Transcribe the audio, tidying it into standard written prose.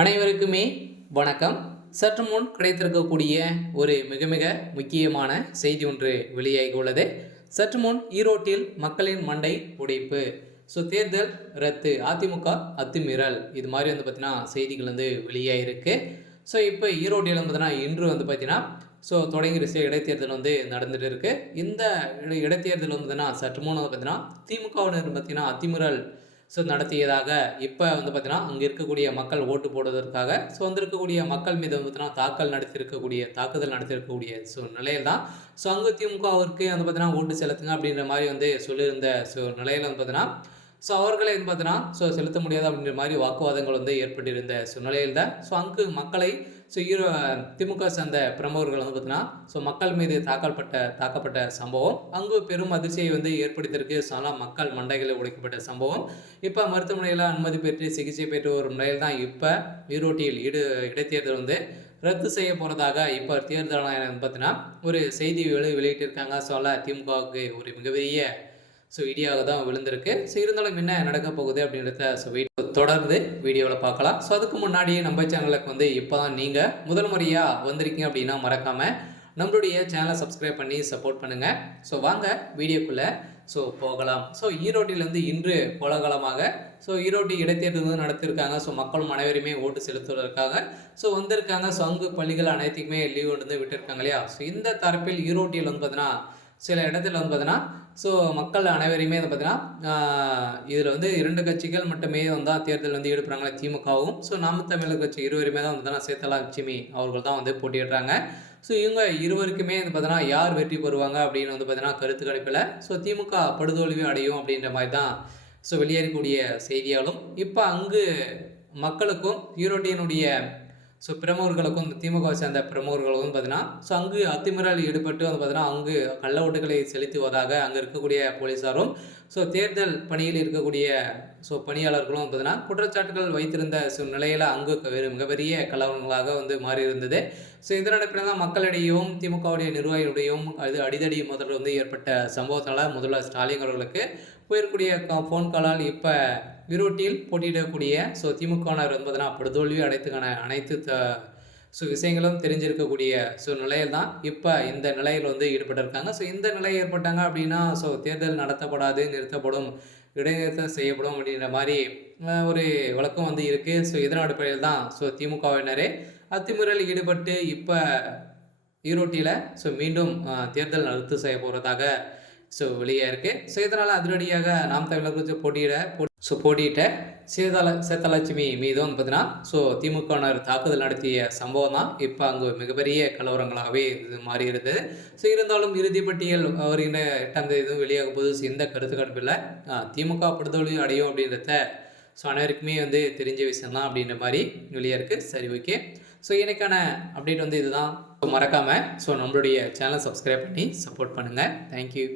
அனைவருக்குமே வணக்கம். சற்று முன் கிடைத்திருக்கக்கூடிய ஒரு மிக மிக முக்கியமான செய்தி ஒன்று வெளியாகி உள்ளது. சற்று முன் ஈரோட்டில் மக்களின் மண்டை உடைப்பு. தேர்தல் ரத்து, அதிமுக அத்துமீறல், இது மாதிரி பார்த்தீங்கன்னா செய்திகள் வெளியாகிருக்கு. இப்போ ஈரோட்டில் பார்த்தீங்கன்னா இன்று பார்த்தீங்கன்னா தொடங்கிருச்சு இடைத்தேர்தல் நடந்துட்டு இருக்கு. இந்த இடைத்தேர்தல் பார்த்தீங்கன்னா சற்று முன் பார்த்தீங்கன்னா திமுகவினர் பார்த்தீங்கன்னா அத்துமீறல் நடத்தியதாக இப்போ பார்த்தீங்கன்னா அங்கே இருக்கக்கூடிய மக்கள் ஓட்டு போடுவதற்காக வந்திருக்கக்கூடிய மக்கள் மீது பார்த்தீங்கன்னா தாக்குதல் நடத்தியிருக்கக்கூடிய நிலையில் தான் அங்கு திமுகவிற்கு பார்த்தீங்கன்னா ஓட்டு செலுத்துங்க அப்படின்ற மாதிரி சொல்லியிருந்த நிலையில் பார்த்தீங்கன்னா அவர்களை பார்த்தீங்கன்னா செலுத்த முடியாது அப்படின்ற மாதிரி வாக்குவாதங்கள் ஏற்பட்டிருந்த நிலையில் தான் அங்கு மக்களை திமுக சேர்ந்த பிரமுகர்கள் பார்த்தீங்கன்னா மக்கள் மீது தாக்கப்பட்ட சம்பவம் அங்கு பெரும் அதிர்ச்சியை ஏற்படுத்தியிருக்கு. மக்கள் மண்டைகளை உடைக்கப்பட்ட சம்பவம் இப்போ மருத்துவமனையில் அனுமதி பெற்று சிகிச்சை பெற்று வரும் நிலையில் தான் இப்போ ஈரோட்டில் இடைத்தேர்தல் ரத்து செய்ய போகிறதாக இப்போ தேர்தல் ஆணையம் பார்த்தீங்கன்னா ஒரு செய்தி வெளியிட்டிருக்காங்க. திமுகவுக்கு ஒரு மிகப்பெரிய இடியாக தான் விழுந்திருக்கு. இருந்தாலும் என்ன நடக்க போகுது அப்படின்றத தொடர்ந்து வீடியோவில் பார்க்கலாம். அதுக்கு முன்னாடியே நம்ம சேனலுக்கு இப்போ தான் நீங்கள் முதல் முறையாக வந்திருக்கீங்க அப்படின்னா மறக்காமல் நம்மளுடைய சேனலை சப்ஸ்கிரைப் பண்ணி சப்போர்ட் பண்ணுங்கள். வாங்க வீடியோக்குள்ளே போகலாம். ஈரோட்டில் இன்று கோலாகலமாக ஈரோட்டு இடைத்தேர்தல் நடத்தியிருக்காங்க. மக்களும் அனைவருமே ஓட்டு செலுத்துவதற்காக வந்திருக்காங்க. அங்கு பள்ளிகள் அனைத்துக்குமே லீவ் விட்டுருக்காங்க இல்லையா. இந்த தரப்பில் ஈரோட்டில் பார்த்தீங்கன்னா சில இடத்துல பார்த்தீங்கன்னா மக்கள் அனைவரையுமே பார்த்தீங்கன்னா இதில் இரண்டு கட்சிகள் மட்டுமே தேர்தல் ஈடுபடுறாங்க. திமுகவும் நாம் தமிழர் கட்சி இருவருமே தான் பார்த்தீங்கன்னா சேத்தலட்சுமி அவர்கள் தான் போட்டியிடுறாங்க. இவங்க இருவருக்குமே பார்த்தீங்கன்னா யார் வெற்றி பெறுவாங்க அப்படின்னு பார்த்தீங்கன்னா கருத்து கணிப்பில் திமுக படுதோல்வி அடையும் அப்படின்ற மாதிரி தான் வெளியேறக்கூடிய செய்தியாலும் இப்போ அங்கு மக்களுக்கும் ஈரோட்டினுடைய பிரமுகர்களுக்கும் இந்த திமுக சேர்ந்த பிரமுகர்களுக்கும் பார்த்தீங்கன்னா அங்கு அத்துமீறல் ஈடுபட்டு பார்த்தீங்கன்னா அங்கு கள்ள ஓட்டுகளை செலுத்துவதாக அங்கே இருக்கக்கூடிய போலீஸாரும் தேர்தல் பணியில் இருக்கக்கூடிய பணியாளர்களும் பார்த்தீங்கன்னா குற்றச்சாட்டுகள் வைத்திருந்த நிலையில் அங்கு மிகப்பெரிய கலவரங்களாக மாறி இருந்தது. இதன் அடிப்படையில் தான் மக்களிடையும் திமுகவுடைய நிர்வாகிகளுடையும் அது அடிதடி முதல்ல ஏற்பட்ட சம்பவத்தினால முதல்வர் ஸ்டாலின் அவர்களுக்கு போயிருக்கூடிய ஃபோன் காலால் இப்போ ஈரோட்டில் போட்டியிடக்கூடிய திமுகவினர் பார்த்தீங்கன்னா படுதோல்வி அடைத்துக்கான அனைத்து விஷயங்களும் தெரிஞ்சிருக்கக்கூடிய நிலையில் தான் இப்போ இந்த நிலையில் ஈடுபட்டிருக்காங்க. இந்த நிலை ஏற்பட்டாங்க அப்படின்னா தேர்தல் நடத்தப்படாது, நிறுத்தப்படும், இடைநிறுத்தம் செய்யப்படும் அப்படின்ற மாதிரி ஒரு வழக்கம் இருக்குது. இதன் அடிப்படையில் தான் திமுகவினரே அத்துமீறல் ஈடுபட்டு இப்போ ஈரோட்டில் மீண்டும் தேர்தல் ரத்து செய்ய போகிறதாக வெளியே இருக்குது. இதனால் அதிரடியாக நாம் தமிழர் கட்சி போட்டியிட்ட சேத்தலட்சுமி மீதும் பார்த்தீங்கன்னா திமுகவினர் தாக்குதல் நடத்திய சம்பவம் தான் இப்போ அங்கு மிகப்பெரிய கலவரங்களாகவே இது மாறி இருந்தது. இருந்தாலும் இறுதி பட்டியல் வருகின்ற 8ஆம் தேதி வெளியாக போது இந்த கருத்து கணிப்பில் திமுக படுதோல்வி அடையும் அப்படின்றத அனைவருக்குமே தெரிஞ்ச விஷயம் தான் அப்படின்ற மாதிரி வெளியே இருக்குது. சரி, ஓகே. எனக்கான அப்டேட் இதுதான். மறக்காமல் நம்மளுடைய சேனலை சப்ஸ்கிரைப் பண்ணி சப்போர்ட் பண்ணுங்கள். தேங்க்யூ.